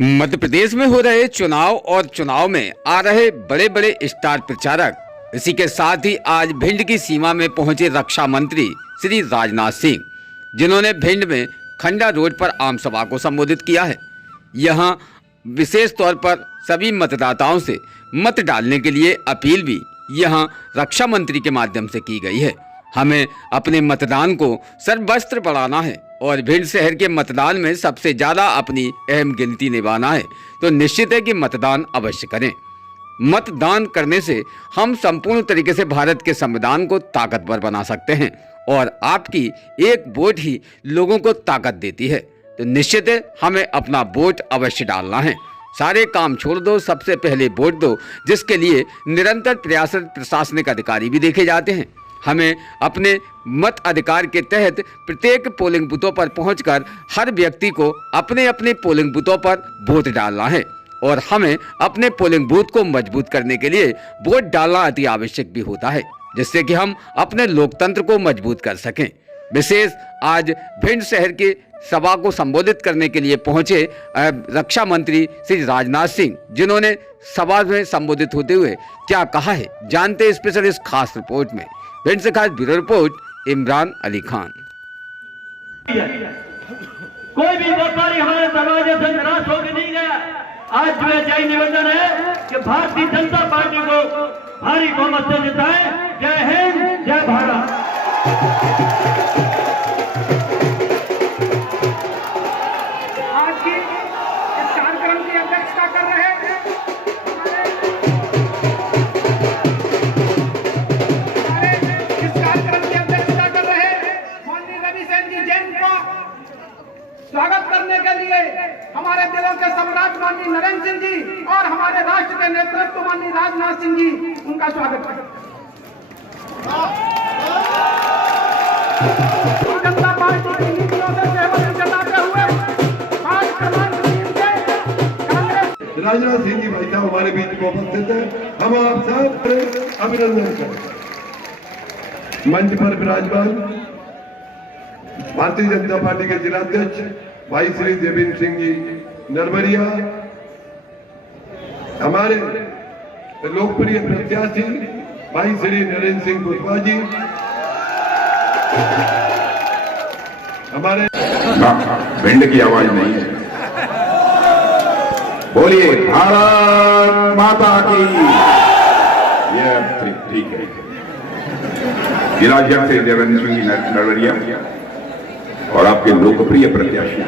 मध्य प्रदेश में हो रहे चुनाव और चुनाव में आ रहे बड़े बड़े स्टार प्रचारक, इसी के साथ ही आज भिंड की सीमा में पहुंचे रक्षा मंत्री श्री राजनाथ सिंह, जिन्होंने भिंड में खंडा रोड पर आम सभा को संबोधित किया है। यहां विशेष तौर पर सभी मतदाताओं से मत डालने के लिए अपील भी यहां रक्षा मंत्री के माध्यम से की गई है। हमें अपने मतदान को सर्वस्त्र बढ़ाना है और भिंड शहर के मतदान में सबसे ज्यादा अपनी अहम गिनती निभाना है, तो निश्चित है कि मतदान अवश्य करें। मतदान करने से हम संपूर्ण तरीके से भारत के संविधान को ताकतवर बना सकते हैं और आपकी एक वोट ही लोगों को ताकत देती है, तो निश्चित है हमें अपना वोट अवश्य डालना है। सारे काम छोड़ दो, सबसे पहले वोट दो, जिसके लिए निरंतर प्रयासरत प्रशासनिक अधिकारी भी देखे जाते हैं। हमें अपने मत अधिकार के तहत प्रत्येक पोलिंग बूथों पर पहुंचकर हर व्यक्ति को अपने अपने पोलिंग बूथों पर वोट डालना है और हमें अपने पोलिंग बूथ को मजबूत करने के लिए वोट डालना अति आवश्यक भी होता है, जिससे कि हम अपने लोकतंत्र को मजबूत कर सकें। विशेष आज भिंड शहर के सभा को संबोधित करने के लिए पहुंचे रक्षा मंत्री श्री राजनाथ सिंह, जिन्होंने सभा में संबोधित होते हुए क्या कहा है, जानते स्पेशल इस खास रिपोर्ट में। भिंड से खास ब्यूरो रिपोर्ट इमरान अली खान। कोई भी व्यापारी हमारे दरवाजे से निराश होकर नहीं गया। आज जो यही निवेदन है कि भारतीय जनता पार्टी को भारी बहुमत से जिताएं। जय हिंद, जय भारत। आज की इस कार्यक्रम की अध्यक्षता कर रहे हैं स्वागत करने के लिए हमारे दिलों के सम्राट माननीय नरेंद्र सिंह जी और हमारे राष्ट्र के नेतृत्व माननीय राजनाथ सिंह जी, उनका स्वागत करें। जनता पार्टी की नीतियों से सहमति जताते हुए पार्टी क्रमांक 3 से कांग्रेस राजनाथ सिंह जी भाई साहब हमारे बीच में उपस्थित है। हम आप सब अभिनंदन करें। मंच पर विराजमान भारतीय जनता पार्टी के जिलाध्यक्ष भाई श्री देवेंद्र सिंह जी नरवरिया, हमारे लोकप्रिय प्रत्याशी भाई श्री नरेंद्र सिंह कुशवाहा जी, हमारे भिंड की आवाज नहीं है। बोलिए भारत माता की। ये ठीक है। जिलाध्यक्ष श्री देवेंद्र सिंह जी नरवरिया और आपके लोकप्रिय प्रत्याशी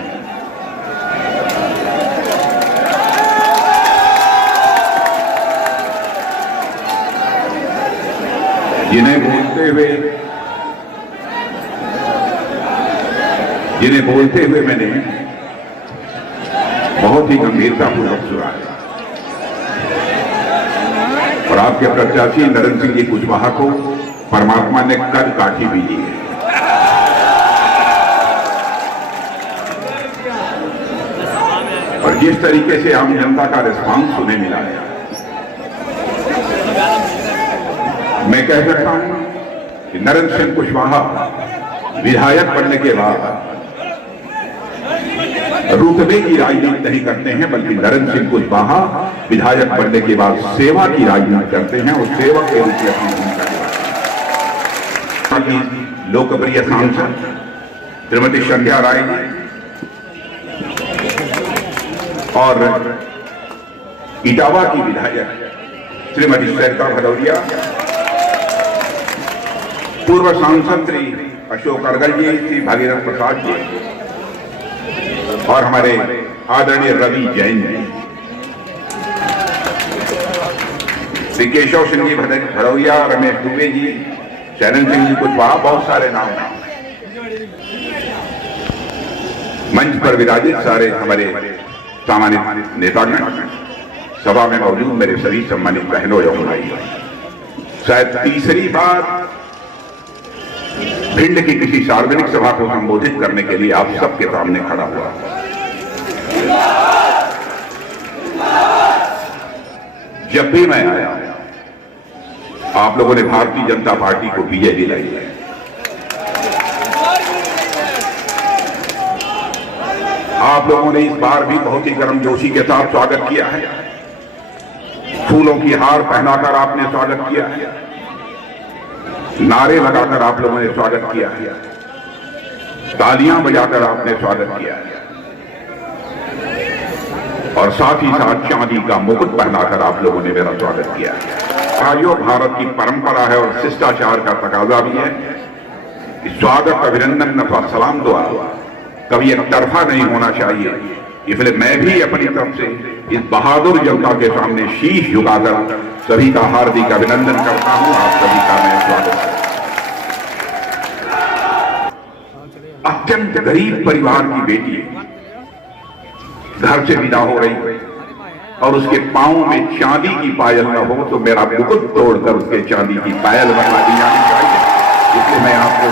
जिन्हें बोलते हुए मैंने बहुत ही गंभीरतापूर्वक सुना है और आपके प्रत्याशी नरेंद्र सिंह जी कुशवाहा को परमात्मा ने कद काठी भी दी है। और जिस तरीके से आम जनता का रिस्पांस उन्हें मिला है, मैं कह सकता हूं कि नरेंद्र सिंह कुशवाहा विधायक बनने के बाद रुतबे की राजनीति नहीं करते हैं, बल्कि नरेंद्र सिंह कुशवाहा विधायक बनने के बाद सेवा की राजनीति करते हैं और सेवक के रूप में अपनी भूमिका निभाते हैं। लोकप्रिय सांसद श्रीमती संध्या राय और इटावा की विधायक श्रीमती सरिता भदौरिया, पूर्व सांसद श्री अशोक अर्गल जी, श्री भागीरथ प्रसाद जी और हमारे आदरणीय रवि जैन जी, श्री केशव सिंह जी भदौरिया, रमेश दुबे जी, चरण सिंह जी कुशवाहा, बहुत सारे नाम मंच पर विराजित सारे हमारे सम्मानित नेतागण, सभा में मौजूद मेरे सभी सम्मानित बहनों एवं भाइयों, शायद तीसरी बार भिंड की किसी सार्वजनिक सभा को संबोधित करने के लिए आप सबके सामने खड़ा हुआ। जब भी मैं आया आप लोगों ने भारतीय जनता पार्टी को विजय दिलाई है। आप लोगों ने इस बार भी बहुत ही गर्मजोशी के साथ स्वागत किया है। फूलों की हार पहनाकर आपने स्वागत किया है, नारे लगाकर आप लोगों ने स्वागत किया है, तालियां बजाकर आपने स्वागत किया है और साथ ही साथ चांदी का मुकुट पहनाकर आप लोगों ने मेरा स्वागत किया है। भाइयों, भारत की परंपरा है और शिष्टाचार का तकाजा भी है कि स्वागत, अभिनंदन अथवा सलाम दुआ कभी एक तरफा नहीं होना चाहिए। इसलिए मैं भी अपनी तरफ से इस बहादुर जनता के सामने शीश झुकाकर सभी का हार्दिक अभिनंदन करता हूं। आप सभी का मैं स्वागत करता हूं। अत्यंत गरीब परिवार की बेटी घर से विदा हो रही और उसके पांव में चांदी की पायल न हो तो मेरा मुकुट तोड़कर उसके चांदी की पायल बनवा दी जानी चाहिए। इसलिए मैं आपको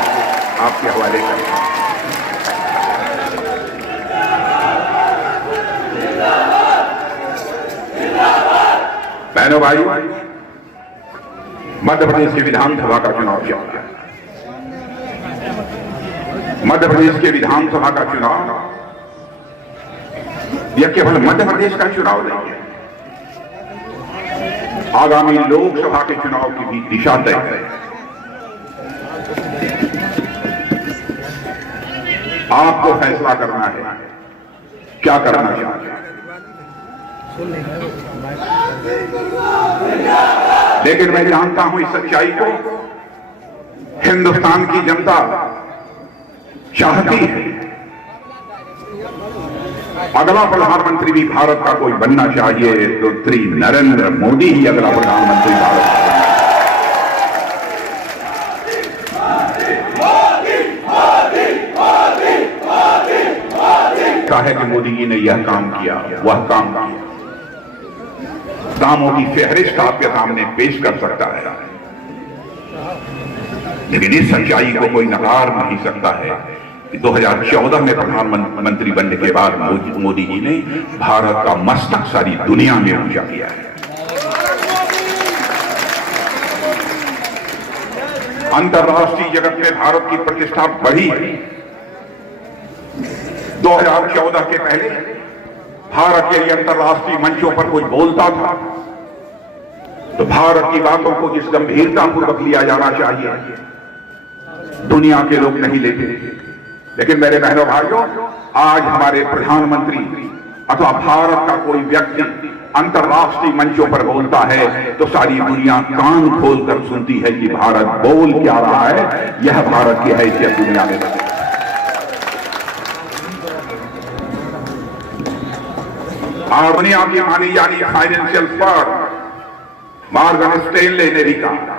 आपके हवाले करता हूं। बहनों भाइयों, मध्य प्रदेश के विधानसभा का चुनाव चल रहा है। मध्य प्रदेश के विधानसभा का चुनाव यह केवल मध्य प्रदेश का चुनाव नहीं है, आगामी लोकसभा के चुनाव की भी दिशा तय है। आपको फैसला करना है क्या करना चाहते हैं। लेकिन मैं जानता हूं इस सच्चाई को हिंदुस्तान की जनता चाहती है। अगला प्रधानमंत्री भी भारत का कोई बनना चाहिए तो श्री नरेंद्र मोदी ही अगला प्रधानमंत्री भारत का बनना है कि मोदी जी ने यह काम किया, वह काम किया। कामों की फहरिस्त आपके सामने पेश कर सकता है, लेकिन इस सच्चाई को कोई नकार नहीं सकता है कि 2014 में प्रधानमंत्री बनने के बाद मोदी जी ने भारत का मस्तक सारी दुनिया में ऊंचा किया है। अंतर्राष्ट्रीय जगत में भारत की प्रतिष्ठा बढ़ी है। 2014 के पहले भारत के अंतर्राष्ट्रीय मंचों पर कोई बोलता था तो भारत की बातों को जिस गंभीरता पूर्वक लिया जाना चाहिए दुनिया के लोग नहीं लेते। लेकिन मेरे बहनों भाइयों, आज हमारे प्रधानमंत्री अथवा भारत का कोई व्यक्ति अंतर्राष्ट्रीय मंचों पर बोलता है तो सारी दुनिया कान खोलकर सुनती है कि भारत बोल क्या रहा है। यह भारत की हैसियत दुनिया में बने। और दुनिया की मानी जानी फाइनेंशियल फर्म मॉर्गन स्टैनले ने भी कहा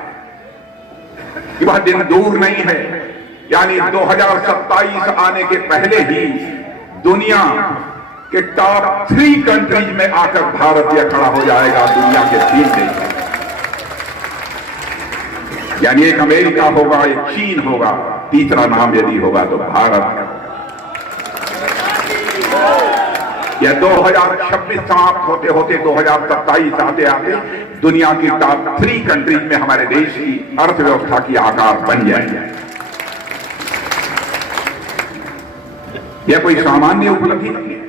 कि वह दिन दूर नहीं है, यानी 2027 आने के पहले ही दुनिया के टॉप 3 कंट्रीज में आकर भारत यह खड़ा हो जाएगा दुनिया के 3 देश, यानी एक अमेरिका होगा, एक चीन होगा, तीसरा नाम यदि होगा तो भारत। यह 2026 समाप्त होते होते 2027 आते आते दुनिया की टॉप 3 कंट्रीज में हमारे देश की अर्थव्यवस्था की आकार बन जाएगी। यह कोई सामान्य उपलब्धि नहीं है।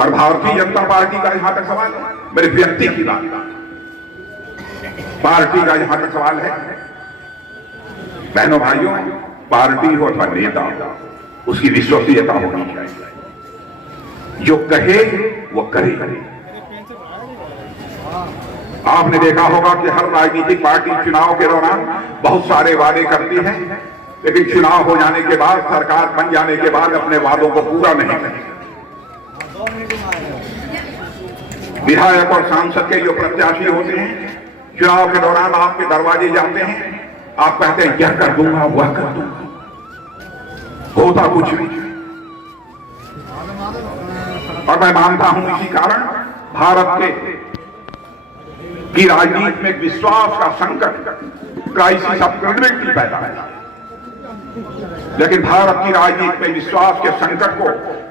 और भारतीय जनता पार्टी का जहां तक सवाल है, मेरे व्यक्ति की बात, पार्टी का जहां तक सवाल है, बहनों भाइयों, पार्टी हो अथवा नेता, उसकी विश्वसनीयता होनी चाहिए। जो कहे वो करे। आपने देखा होगा कि हर राजनीतिक पार्टी चुनाव के दौरान बहुत सारे वादे करती है, लेकिन चुनाव हो जाने के बाद, सरकार बन जाने के बाद अपने वादों को पूरा नहीं करती। विधायक और सांसद के जो प्रत्याशी होते हैं, चुनाव के दौरान आपके दरवाजे जाते हैं, आप कहते हैं यह कर दूंगा, वह कर दूंगा, होता कुछ नहीं। और मैं मानता हूं इसी कारण भारत की राजनीति में विश्वास का संकट, क्राइसिस ऑफ क्रेडिबिलिटी पैदा है। लेकिन भारत की राजनीति में विश्वास के संकट को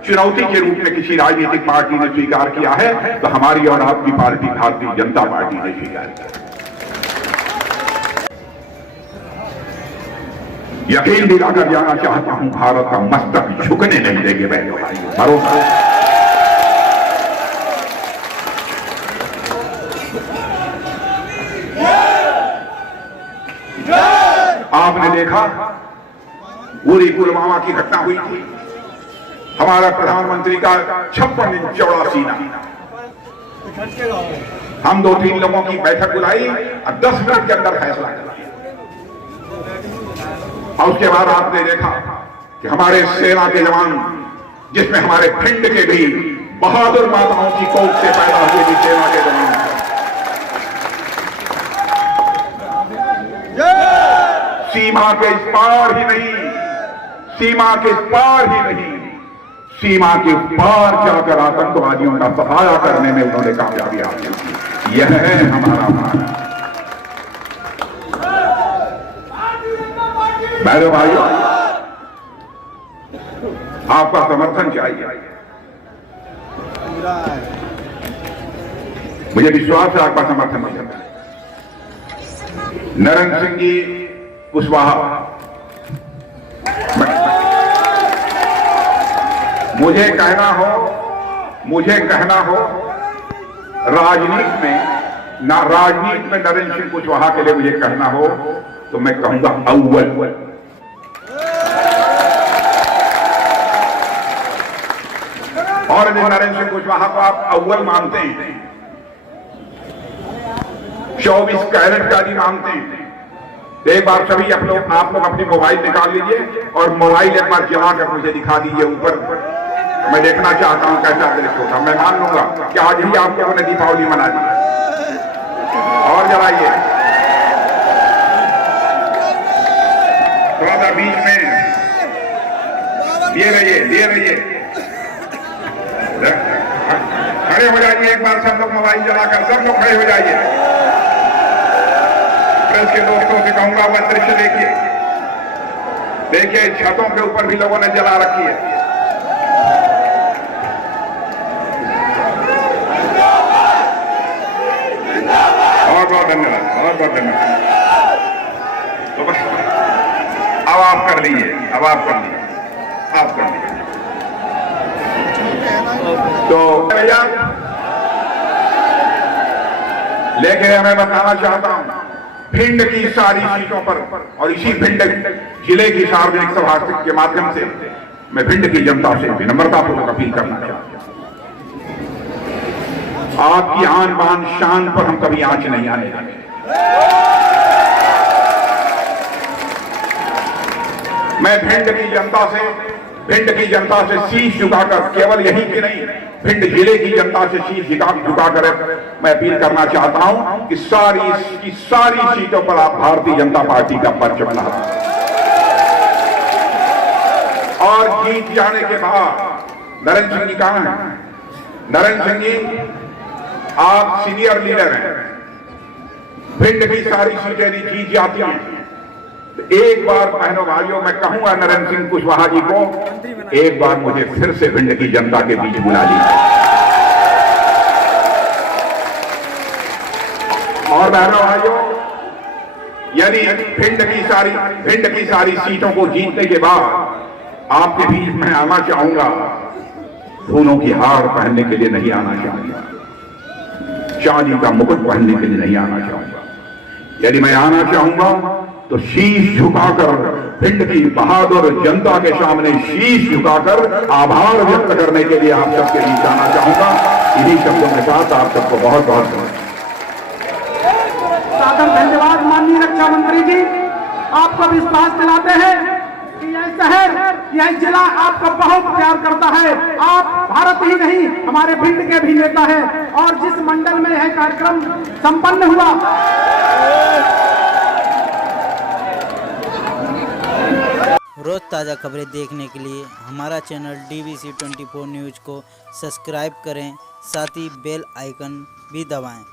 चुनौती के रूप में किसी राजनीतिक पार्टी ने स्वीकार किया है तो हमारी और आपकी पार्टी भारतीय जनता पार्टी ने स्वीकार किया। यकीन दिलाकर जाना चाहता हूं, भारत का मस्तक झुकने नहीं देंगे बहनों भाइयों, भरोसा। आपने देखा पूरी पुलवामा की घटना हुई थी, हमारा प्रधानमंत्री का 56 इंच चौड़ा सीना, हम 2-3 लोगों की बैठक बुलाई और 10 मिनट के अंदर फैसला किया। और उसके बाद आपने देखा कि हमारे सेना के जवान, जिसमें हमारे भिंड के भी बहादुर माताओं की कोख से पैदा हुए भी सेना के जवान, सीमा के इस पार ही नहीं, सीमा के इस पार ही नहीं, सीमा के पार जाकर आतंकवादियों का सफाया करने में उन्होंने कामयाबी हासिल की। यह है हमारा भारत। मेरे भाइयों, आपका समर्थन चाहिए। मुझे विश्वास है आपका समर्थन मिलेगा। नरेंद्र सिंह जी कुशवाहा, मुझे कहना हो राजनीति में नरेंद्र सिंह कुशवाहा के लिए मुझे कहना हो तो मैं कहूंगा अव्वल। और यदि नरेंद्र सिंह कुशवाहा को आप अव्वल मानते हैं, 24 कैरेट का भी मानते हैं, तो एक बार सभी आप लोग अपनी मोबाइल निकाल लीजिए और मोबाइल एक बार जला कर मुझे दिखा दीजिए ऊपर। मैं देखना चाहता हूं कैसा दृश्य होगा। मैं मान लूंगा कि आज ही आप लोगों ने दीपावली मना ली। और जलाइए थोड़ा सा बीच में, ये रहिए खड़े हो जाइए एक बार सब लोग, मोबाइल जलाकर सब लोग खड़े हो जाइए। प्रेस के दोस्तों से कहूंगा वह दृश्य देखिए, छतों के ऊपर भी लोगों ने जला रखी है। बहुत धन्यवाद। तो बस अब आप कर लीजिए। तो भैया, लेकिन मैं बताना चाहता हूं, भिंड की सारी सीटों पर और इसी भिंड जिले की सार्वजनिक सभा के माध्यम से मैं भिंड की जनता से विनम्रतापूर्वक अपील करना चाहता हूं, आपकी आन बान शान पर हम कभी आंच नहीं आने देंगे। मैं भिंड की जनता से शीश झुकाकर, केवल यही की नहीं, भिंड जिले की जनता से शीश झुकाकर मैं अपील करना चाहता हूं कि सारी सीटों पर आप भारतीय जनता पार्टी का परचम लहराएं। और जीत जाने के बाद नरेंद्र सिंह जी कहां हैं? नरेंद्र सिंह जी आप सीनियर लीडर हैं, भिंड की सारी सीटें जीत जाती हैं। एक बार बहनों भाइयों मैं कहूंगा नरेंद्र सिंह कुशवाहा जी को, एक बार मुझे फिर से भिंड की जनता के बीच बुला लीजिए। और बहनों भाइयों, यदि भिंड की सारी सीटों को जीतने के बाद आपके बीच में आना चाहूंगा, फूलों की हार पहनने के लिए नहीं आना चाहूंगा, चांदी का मुकुट पहनने के लिए नहीं आना चाहूंगा। यदि मैं आना चाहूंगा तो शीश झुकाकर, भिंड की बहादुर जनता के सामने शीश झुकाकर आभार व्यक्त करने के लिए आप सबके बीच आना चाहूंगा। इन्हीं शब्दों के साथ आप सबको बहुत बहुत धन्यवाद। माननीय रक्षा मंत्री जी, आपको विश्वास दिलाते हैं कि यह शहर, यह जिला आपको बहुत प्यार करता है। आप भारत ही नहीं, हमारे भिंड के भी नेता हैं। और जिस मंडल में यह कार्यक्रम संपन्न हुआ, रोज ताज़ा खबरें देखने के लिए हमारा चैनल DVC 24 न्यूज़ को सब्सक्राइब करें, साथ ही बेल आइकन भी दबाएं।